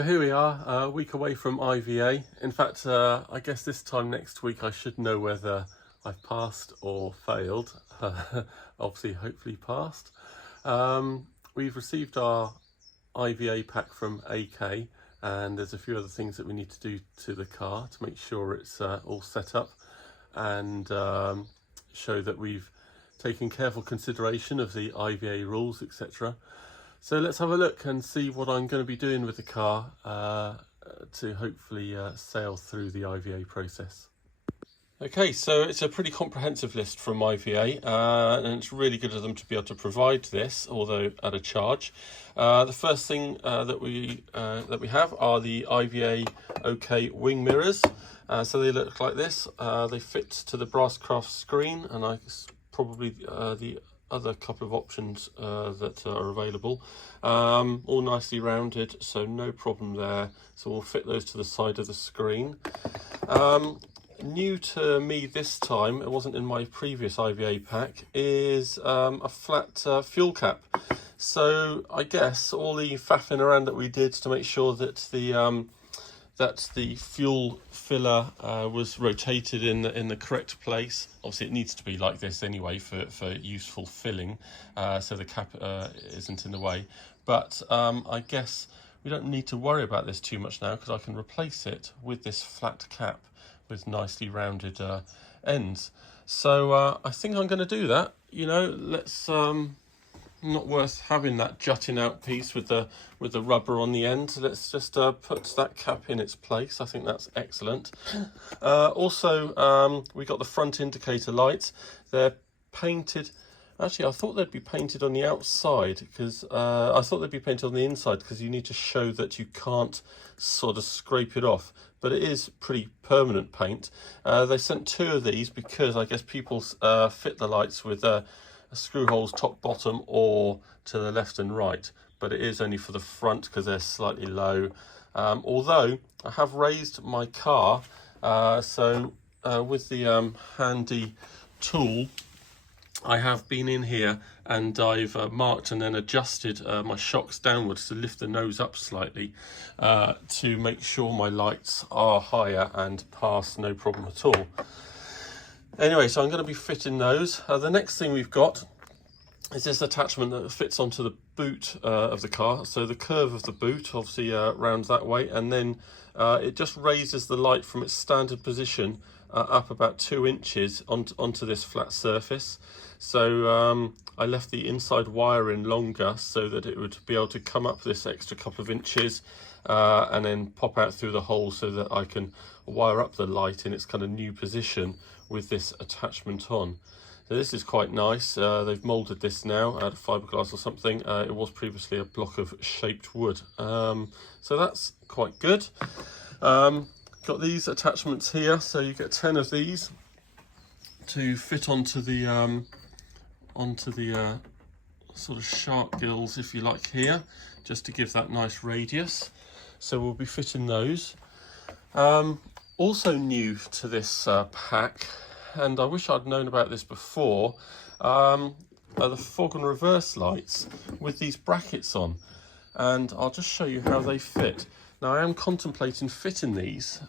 So here we are, a week away from IVA. In fact, I guess this time next week I should know whether I've passed or failed. Obviously, hopefully passed. We've received our IVA pack from AK, and there's a few other things that we need to do to the car to make sure it's all set up and show that we've taken careful consideration of the IVA rules, etc. So let's have a look and see what I'm going to be doing with the car to hopefully sail through the IVA process. Okay, so it's a pretty comprehensive list from IVA, and it's really good of them to be able to provide this, although at a charge. The first thing that we have are the IVA OK wing mirrors. So they look like this. They fit to the Brasscraft screen, and probably the other couple of options that are available, all nicely rounded, so no problem there. So we'll fit those to the side of the screen. New to me this time, it wasn't in my previous IVA pack, is a flat fuel cap. So I guess all the faffing around that we did to make sure that the fuel filler was rotated in the correct place. Obviously it needs to be like this anyway for useful filling, so the cap isn't in the way. But I guess we don't need to worry about this too much now, because I can replace it with this flat cap with nicely rounded ends. So I think I'm going to do that. You know, let's not worth having that jutting out piece with the rubber on the end. Let's just put that cap in its place. I think that's excellent. Also, we got the front indicator lights. They're painted. Actually, I thought they'd be painted on the outside, because I thought they'd be painted on the inside, because you need to show that you can't sort of scrape it off. But it is pretty permanent paint. They sent 2 of these because I guess people fit the lights with screw holes top, bottom, or to the left and right. But it is only for the front because they're slightly low. Although I have raised my car, so with the handy tool, I have been in here and I've marked and then adjusted my shocks downwards to lift the nose up slightly to make sure my lights are higher and pass no problem at all. Anyway, so I'm going to be fitting those. The next thing we've got is this attachment that fits onto the boot of the car. So the curve of the boot obviously rounds that way, and then it just raises the light from its standard position up about 2 inches onto this flat surface. So I left the inside wire in longer so that it would be able to come up this extra couple of inches and then pop out through the hole, so that I can wire up the light in its kind of new position with this attachment on. So this is quite nice. They've moulded this now out of fiberglass or something. It was previously a block of shaped wood. So that's quite good. Got these attachments here, so you get 10 of these to fit onto the sort of shark gills, if you like, here, just to give that nice radius. So we'll be fitting those. Also new to this pack, and I wish I'd known about this before, are the fog and reverse lights with these brackets on, and I'll just show you how they fit. Now I am contemplating fitting these,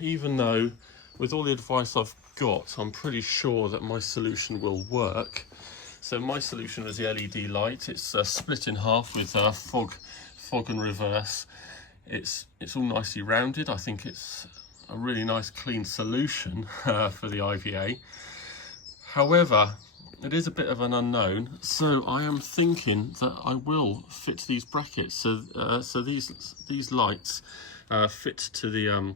even though with all the advice I've got, I'm pretty sure that my solution will work. So my solution is the LED light. It's split in half with fog and reverse. It's all nicely rounded. I think it's a really nice clean solution for the IVA. However, it is a bit of an unknown, so I am thinking that I will fit these brackets. So these lights fit to the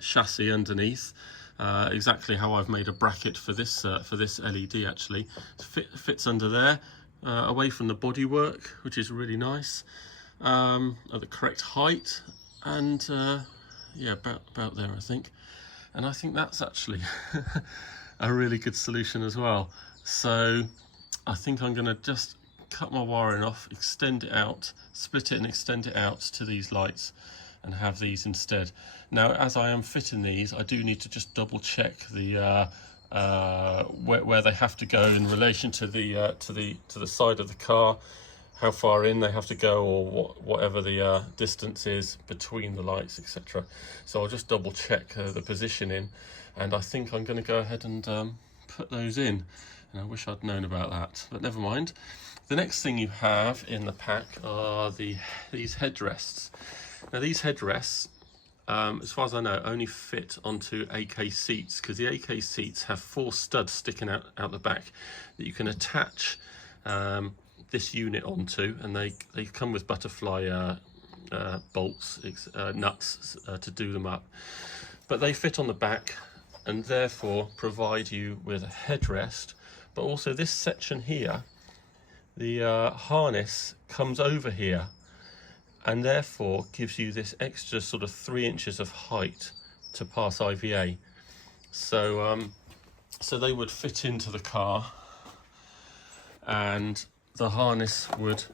chassis underneath, exactly how I've made a bracket for this LED. Actually, fits under there, away from the bodywork, which is really nice, at the correct height, and yeah, about there I think. And I think that's actually a really good solution as well. So I think I'm going to just cut my wiring off, extend it out, split it and extend it out to these lights, and have these instead. Now, as I am fitting these, I do need to just double check the where they have to go in relation to the side of the car, how far in they have to go, or whatever the distance is between the lights, etc. So I'll just double check the positioning, and I think I'm going to go ahead and put those in. And I wish I'd known about that, but never mind. The next thing you have in the pack are these headrests. Now these headrests, as far as I know, only fit onto AK seats, because the AK seats have 4 studs sticking out the back that you can attach this unit onto, and they come with butterfly bolts, nuts to do them up. But they fit on the back and therefore provide you with a headrest, but also this section here, the harness comes over here and therefore gives you this extra sort of 3 inches of height to pass IVA. So so they would fit into the car, and the harness would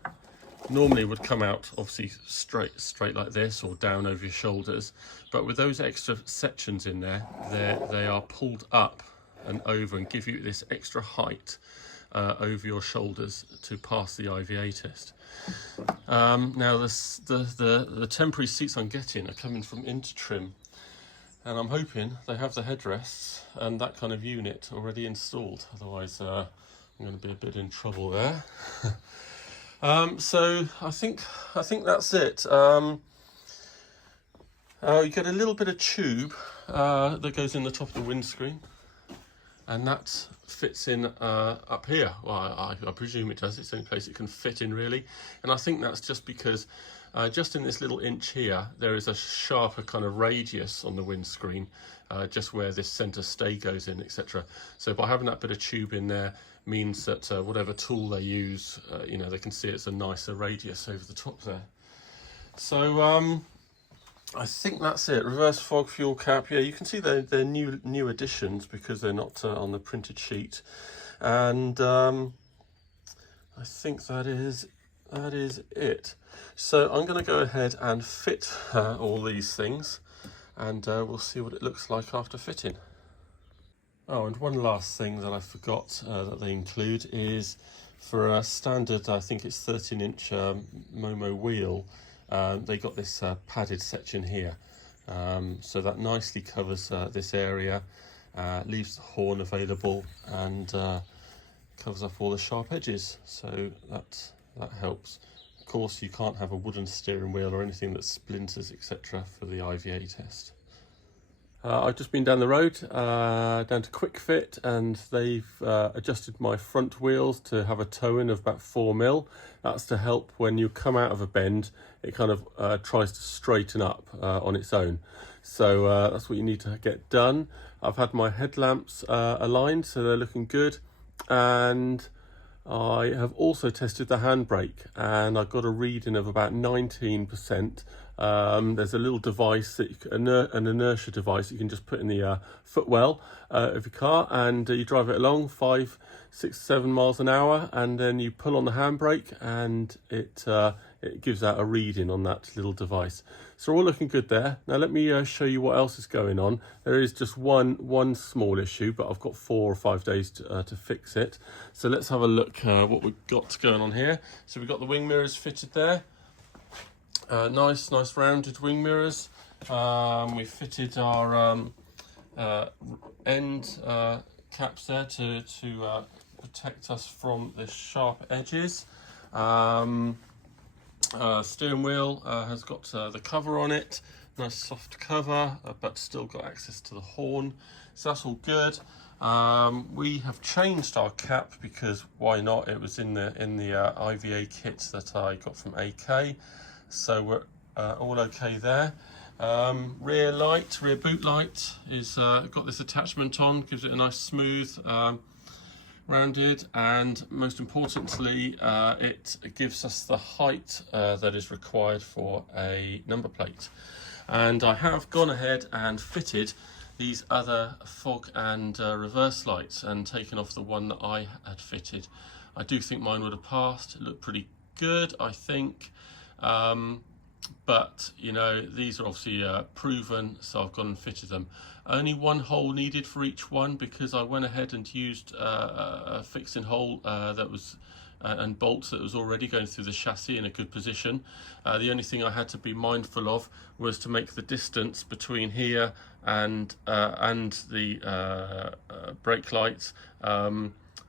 normally come out obviously straight like this, or down over your shoulders, but with those extra sections in there, they are pulled up and over and give you this extra height over your shoulders to pass the IVA test. Now the temporary seats I'm getting are coming from Intertrim, and I'm hoping they have the headrests and that kind of unit already installed, otherwise I'm going to be a bit in trouble there. So I think that's it. You get a little bit of tube that goes in the top of the windscreen, and that fits in up here. Well, I presume it does. It's the only place it can fit in, really. And I think that's just because just in this little inch here, there is a sharper kind of radius on the windscreen, just where this centre stay goes in, etc. So by having that bit of tube in there means that whatever tool they use, you know, they can see it's a nicer radius over the top there. So I think that's it. Reverse fog fuel cap. Yeah, you can see they're new additions because they're not on the printed sheet, and I think that is it. So I'm going to go ahead and fit all these things, and we'll see what it looks like after fitting. Oh, and one last thing that I forgot that they include is, for a standard, I think it's 13-inch Momo wheel, they got this padded section here, so that nicely covers this area, leaves the horn available, and covers up all the sharp edges, so that helps. Of course, you can't have a wooden steering wheel or anything that splinters, etc. for the IVA test. I've just been down the road, down to Quick Fit, and they've adjusted my front wheels to have a toe-in of about 4mm. That's to help when you come out of a bend, it kind of tries to straighten up on its own. So that's what you need to get done. I've had my headlamps aligned, so they're looking good. And I have also tested the handbrake, and I got a reading of about 19%. There's a little device that an inertia device you can just put in the footwell of your car, and you drive it along 5, 6, 7 miles an hour, and then you pull on the handbrake, and it gives out a reading on that little device. So we're all looking good there. Now let me show you what else is going on. There is just one small issue, but I've got 4 or 5 days to fix it. So let's have a look what we've got going on here. So we've got the wing mirrors fitted there. Nice rounded wing mirrors. We fitted our end caps there to protect us from the sharp edges. Steering wheel has got the cover on it, nice soft cover, but still got access to the horn, so that's all good. We have changed our cap because why not? It was in the IVA kit that I got from AK, so we're all okay there. Rear boot light is got this attachment on, gives it a nice smooth rounded, and most importantly it gives us the height that is required for a number plate. And I have gone ahead and fitted these other fog and reverse lights and taken off the one that I had fitted. I do think mine would have passed. It looked pretty good, I think, but you know, these are obviously proven, so I've gone and fitted them. Only one hole needed for each one, because I went ahead and used a fixing hole that was and bolts that was already going through the chassis in a good position. The only thing I had to be mindful of was to make the distance between here and the brake lights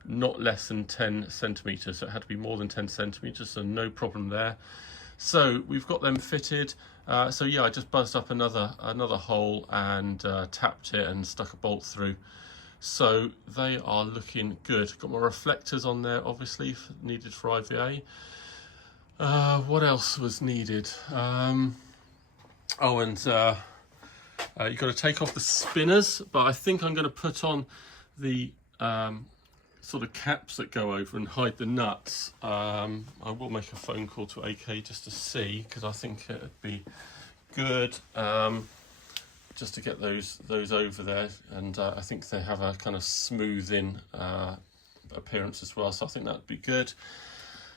not less than 10 centimeters. So it had to be more than 10 centimeters, so no problem there. So we've got them fitted. So yeah, I just buzzed up another hole and tapped it and stuck a bolt through. So they are looking good. Got my reflectors on there, obviously needed for IVA. What else was needed? You've got to take off the spinners, but I think I'm going to put on the sort of caps that go over and hide the nuts. I will make a phone call to AK just to see, because I think it'd be good just to get those over there, and I think they have a kind of smoothing appearance as well, so I think that'd be good.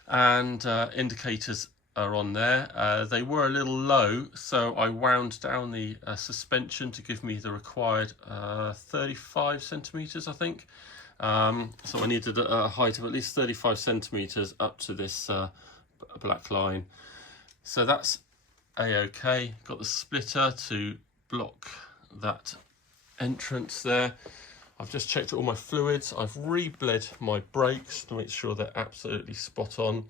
And indicators are on there. They were a little low, so I wound down the suspension to give me the required 35 centimeters, I think. So I needed a height of at least 35 centimeters up to this black line. So that's a-okay. Got the splitter to block that entrance there. I've just checked all my fluids. I've re-bled my brakes to make sure they're absolutely spot on.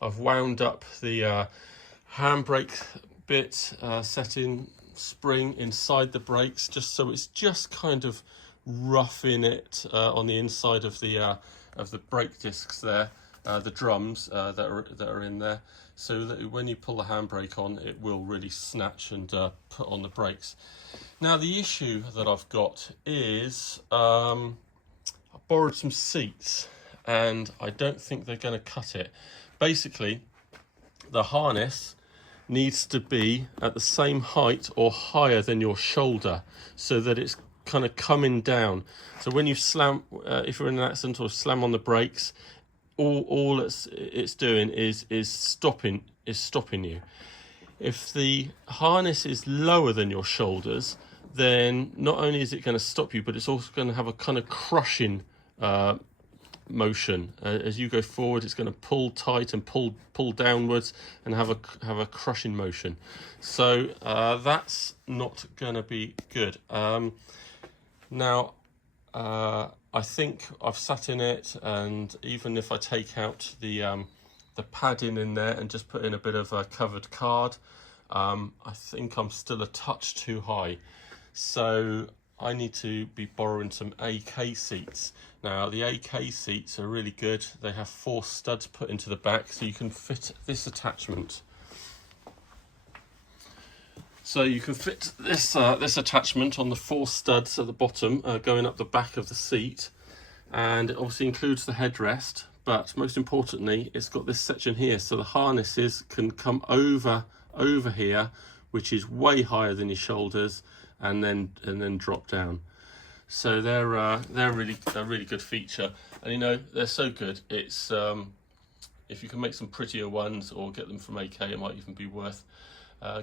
I've wound up the handbrake bit setting spring inside the brakes, just so it's just kind of roughing it on the inside of the brake discs there, the drums that are in there, so that when you pull the handbrake on, it will really snatch and put on the brakes. Now the issue that I've got is I borrowed some seats and I don't think they're going to cut it. Basically, the harness needs to be at the same height or higher than your shoulder, so that it's kind of coming down. So when you slam, if you're in an accident or slam on the brakes, all it's doing is stopping you. If the harness is lower than your shoulders, then not only is it going to stop you, but it's also going to have a kind of crushing motion. As you go forward, it's going to pull tight and pull downwards and have a crushing motion. So that's not going to be good. Now, I think I've sat in it, and even if I take out the padding in there and just put in a bit of a covered card, I think I'm still a touch too high. So I need to be borrowing some AK seats. Now the AK seats are really good. They have 4 studs put into the back, so you can fit this attachment. So you can fit this attachment on the 4 studs at the bottom, going up the back of the seat, and it obviously includes the headrest. But most importantly, it's got this section here, so the harnesses can come over here, which is way higher than your shoulders, and then drop down. So they're a really good feature, and you know, they're so good. It's if you can make some prettier ones or get them from AK, it might even be worth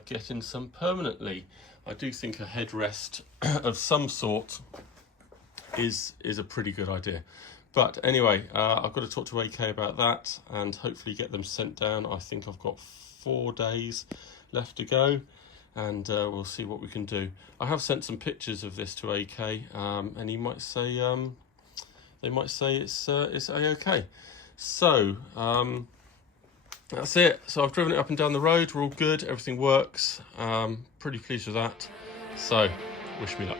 getting some permanently. I do think a headrest of some sort is a pretty good idea. But anyway, I've got to talk to AK about that and hopefully get them sent down. I think I've got 4 days left to go, and we'll see what we can do. I have sent some pictures of this to AK, and he might say they might say it's a-okay. So that's it. So I've driven it up and down the road. We're all good. Everything works. Pretty pleased with that. So wish me luck.